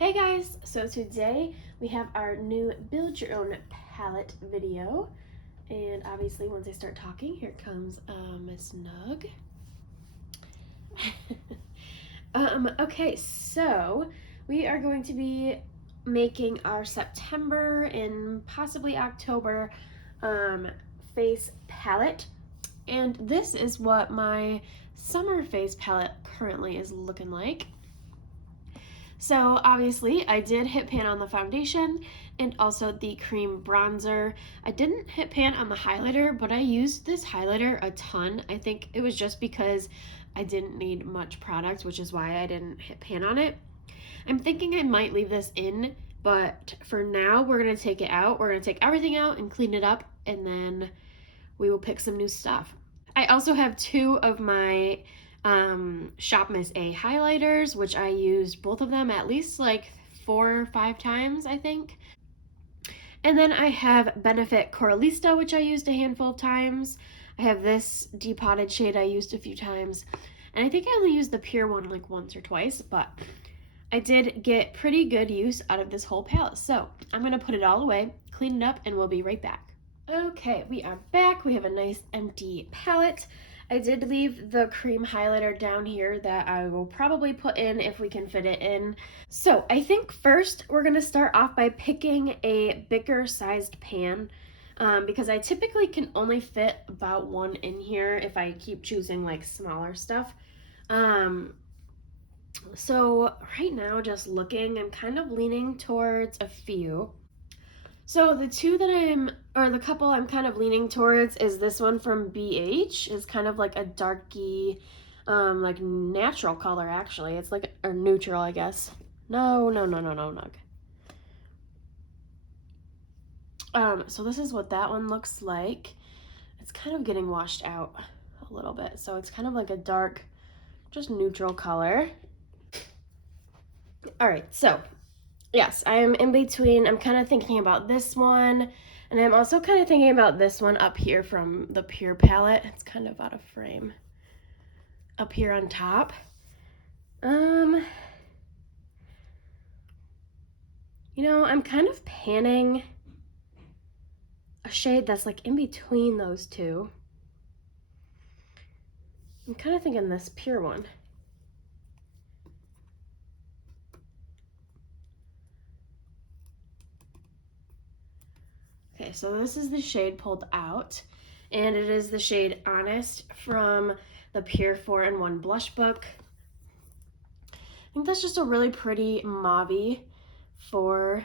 Hey guys, so today we have our new build your own palette video, and obviously once I start talking, here comes Miss Nug. Okay, so we are going to be making our September and possibly October face palette, and this is what my summer face palette currently is looking like. So obviously I did hit pan on the foundation and also the cream bronzer. I didn't hit pan on the highlighter, but I used this highlighter a ton. I think it was just because I didn't need much product, which is why I didn't hit pan on it. I'm thinking I might leave this in, but for now we're gonna take it out. We're gonna take everything out and clean it up, and then we will pick some new stuff. I also have two of my Shop Miss A highlighters, which I used both of them at least like 4 or 5 times, I think. And then I have Benefit Coralista, which I used a handful of times. I have this depotted shade I used a few times. And I think I only used the pure one like once or twice, but I did get pretty good use out of this whole palette. So I'm going to put it all away, clean it up, and we'll be right back. Okay, we are back. We have a nice empty palette. I did leave the cream highlighter down here that I will probably put in if we can fit it in. So I think first we're gonna start off by picking a bigger sized pan because I typically can only fit about one in here if I keep choosing like smaller stuff. So right now, just looking, I'm kind of leaning towards a few. So the couple I'm kind of leaning towards is this one from BH. It's kind of like a darky, like natural color actually. It's like a neutral, I guess. No, Nug. So this is what that one looks like. It's kind of getting washed out a little bit. So it's kind of like a dark, just neutral color. All right, so yes, I am in between. I'm kind of thinking about this one, and I'm also kind of thinking about this one up here from the Pure palette. It's kind of out of frame. Up here on top. You know, I'm kind of panning a shade that's like in between those two. I'm kind of thinking this Pure one. Okay, so this is the shade pulled out, and it is the shade Honest from the Pure 4-in-1 blush book. I think that's just a really pretty mauve for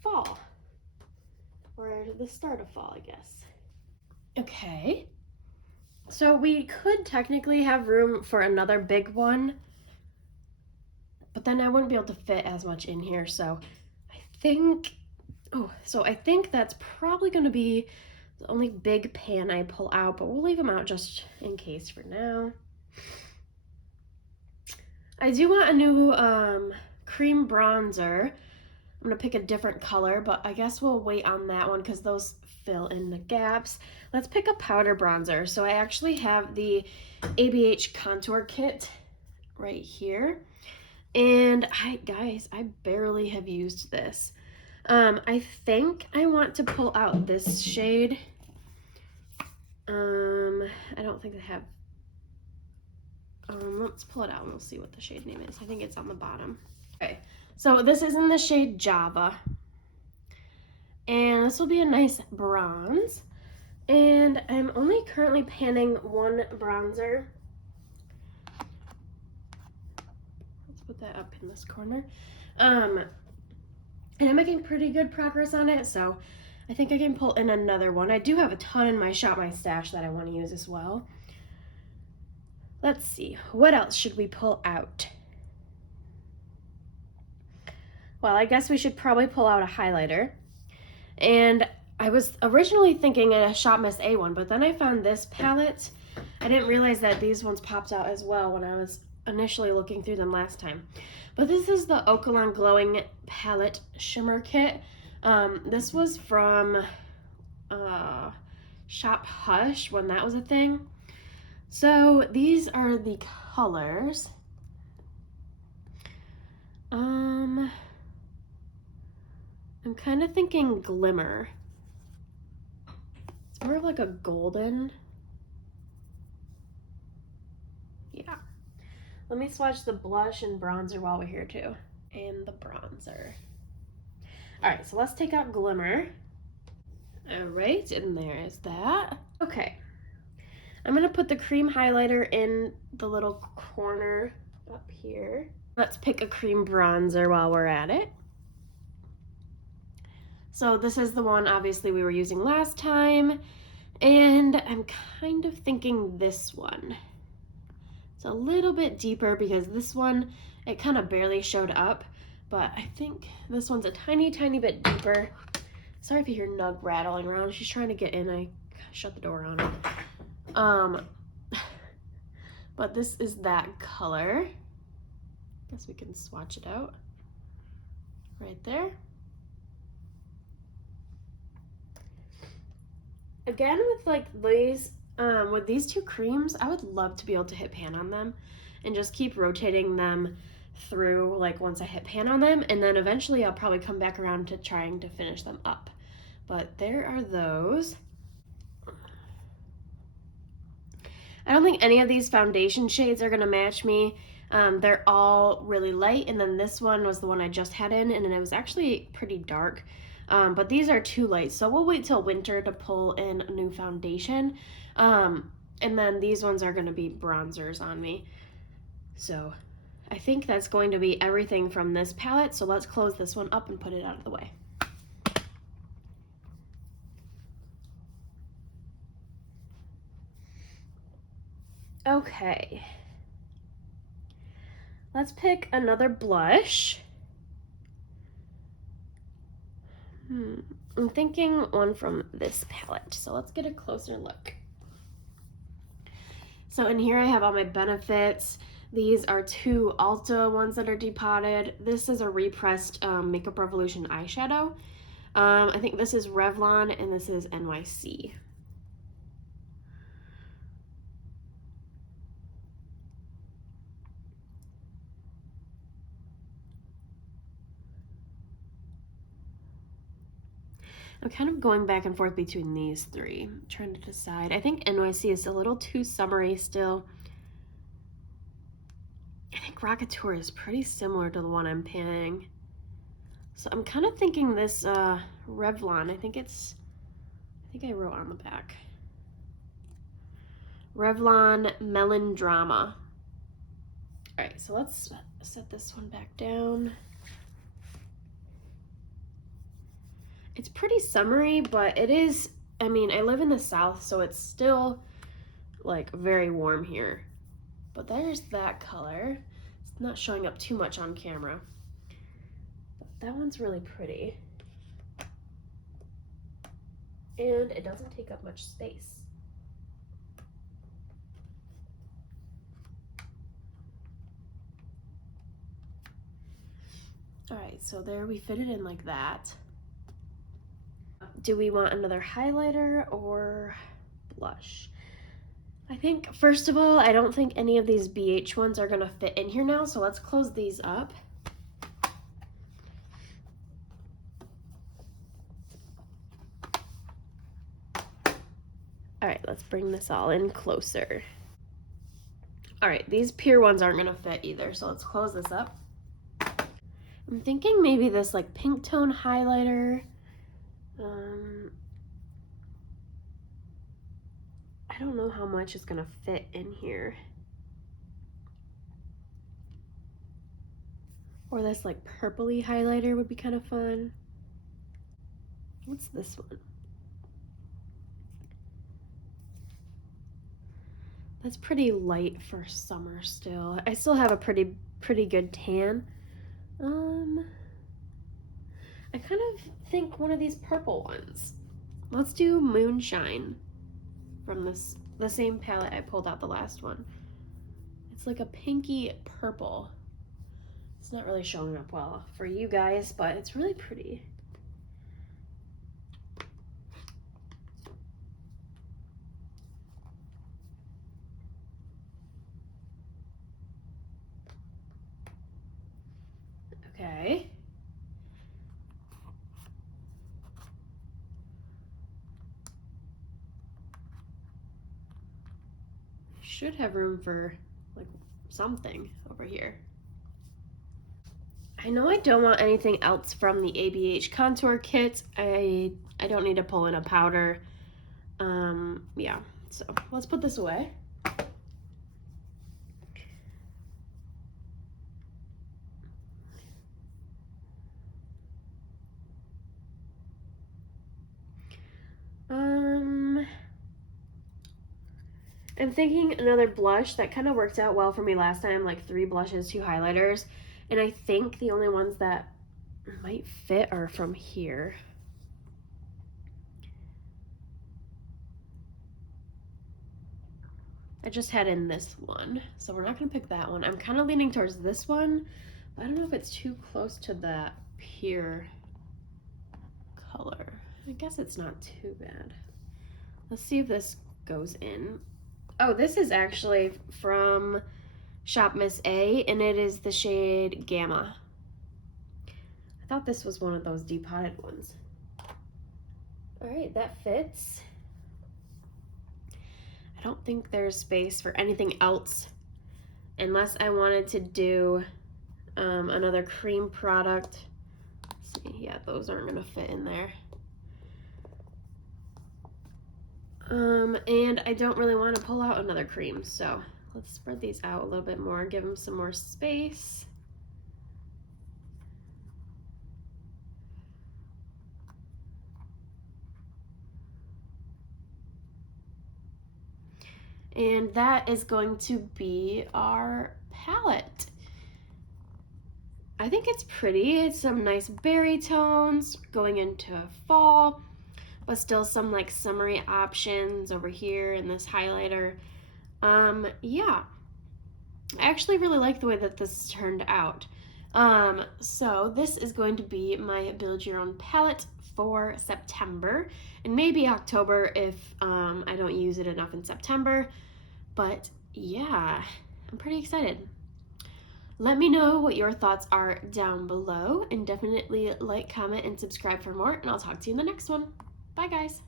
fall, or the start of fall, I guess. Okay, so we could technically have room for another big one, but then I wouldn't be able to fit as much in here, so I think that's probably going to be the only big pan I pull out, but we'll leave them out just in case for now. I do want a new cream bronzer. I'm going to pick a different color, but I guess we'll wait on that one because those fill in the gaps. Let's pick a powder bronzer. So I actually have the ABH contour kit right here. And guys, I barely have used this. I think I want to pull out this shade. I don't think they have. Let's pull it out and we'll see what the shade name is. I think it's on the bottom. Okay, so this is in the shade Java. And this will be a nice bronze. And I'm only currently panning one bronzer. Let's put that up in this corner. And I'm making pretty good progress on it, so I think I can pull in another one. I do have a ton in my Shop My Stash that I want to use as well. Let's see, what else should we pull out? Well, I guess we should probably pull out a highlighter. And I was originally thinking a Shop Miss A one, but then I found this palette. I didn't realize that these ones popped out as well when I was initially looking through them last time. But this is the Oakland Glowing Palette Shimmer Kit. This was from Shop Hush when that was a thing. So these are the colors. I'm kind of thinking Glimmer. It's more of like a golden. Yeah. Let me swatch the blush and bronzer while we're here too. And the bronzer. All right, so let's take out Glimmer. All right, and there is that. Okay. I'm gonna put the cream highlighter in the little corner up here. Let's pick a cream bronzer while we're at it. So this is the one obviously we were using last time, and I'm kind of thinking this one. It's a little bit deeper because this one, it kind of barely showed up, but I think this one's a tiny, tiny bit deeper. Sorry if you hear Nug rattling around. She's trying to get in. I shut the door on her. But this is that color. Guess we can swatch it out right there. Again, with like these, with these two creams, I would love to be able to hit pan on them and just keep rotating them through, like once I hit pan on them, and then eventually I'll probably come back around to trying to finish them up. But there are those. I don't think any of these foundation shades are gonna match me. They're all really light, and then this one was the one I just had in, and it was actually pretty dark. But these are too light, so we'll wait till winter to pull in a new foundation. And then these ones are gonna be bronzers on me. So I think that's going to be everything from this palette, so let's close this one up and put it out of the way. Okay. Let's pick another blush. I'm thinking one from this palette, so let's get a closer look. So in here I have all my Benefits. These are two Ulta ones that are depotted. This is a repressed Makeup Revolution eyeshadow. I think this is Revlon and this is NYC. I'm kind of going back and forth between these three. I'm trying to decide. I think NYC is a little too summery still. I think Rockateur is pretty similar to the one I'm panning. So I'm kind of thinking this Revlon. I think I wrote on the back. Revlon Melon Drama. All right, so let's set this one back down. It's pretty summery, but it is, I mean, I live in the South, so it's still like very warm here. But there's that color. It's not showing up too much on camera. But that one's really pretty. And it doesn't take up much space. All right, so there we fit it in like that. Do we want another highlighter or blush? I think, first of all, I don't think any of these BH ones are gonna fit in here now, so let's close these up. All right, let's bring this all in closer. All right, these pure ones aren't gonna fit either, so let's close this up. I'm thinking maybe this like pink tone highlighter. I don't know how much is gonna fit in here. Or this like purpley highlighter would be kind of fun. What's this one? That's pretty light for summer still. I still have a pretty good tan. I kind of think one of these purple ones. Let's do Moonshine from the same palette I pulled out the last one. It's like a pinky purple. It's not really showing up well for you guys, but it's really pretty. Okay. should have room for like something over here. I know I don't want anything else from the ABH contour kit. I don't need to pull in a powder. Yeah, so let's put this away. I'm thinking another blush. That kind of worked out well for me last time, like 3 blushes, 2 highlighters. And I think the only ones that might fit are from here. I just had in this one, so we're not gonna pick that one. I'm kind of leaning towards this one, but I don't know if it's too close to that pure color. I guess it's not too bad. Let's see if this goes in. Oh, this is actually from Shop Miss A, and it is the shade Gamma. I thought this was one of those depotted ones. All right, that fits. I don't think there's space for anything else unless I wanted to do another cream product. Let's see, yeah, those aren't gonna fit in there. And I don't really want to pull out another cream, so let's spread these out a little bit more, give them some more space. And that is going to be our palette. I think it's pretty. It's some nice berry tones going into fall, but still some like summery options over here in this highlighter. Yeah, I actually really like the way that this turned out. So this is going to be my build your own palette for September and maybe October if I don't use it enough in September. But yeah, I'm pretty excited. Let me know what your thoughts are down below, and definitely like, comment, and subscribe for more, and I'll talk to you in the next one. Bye, guys.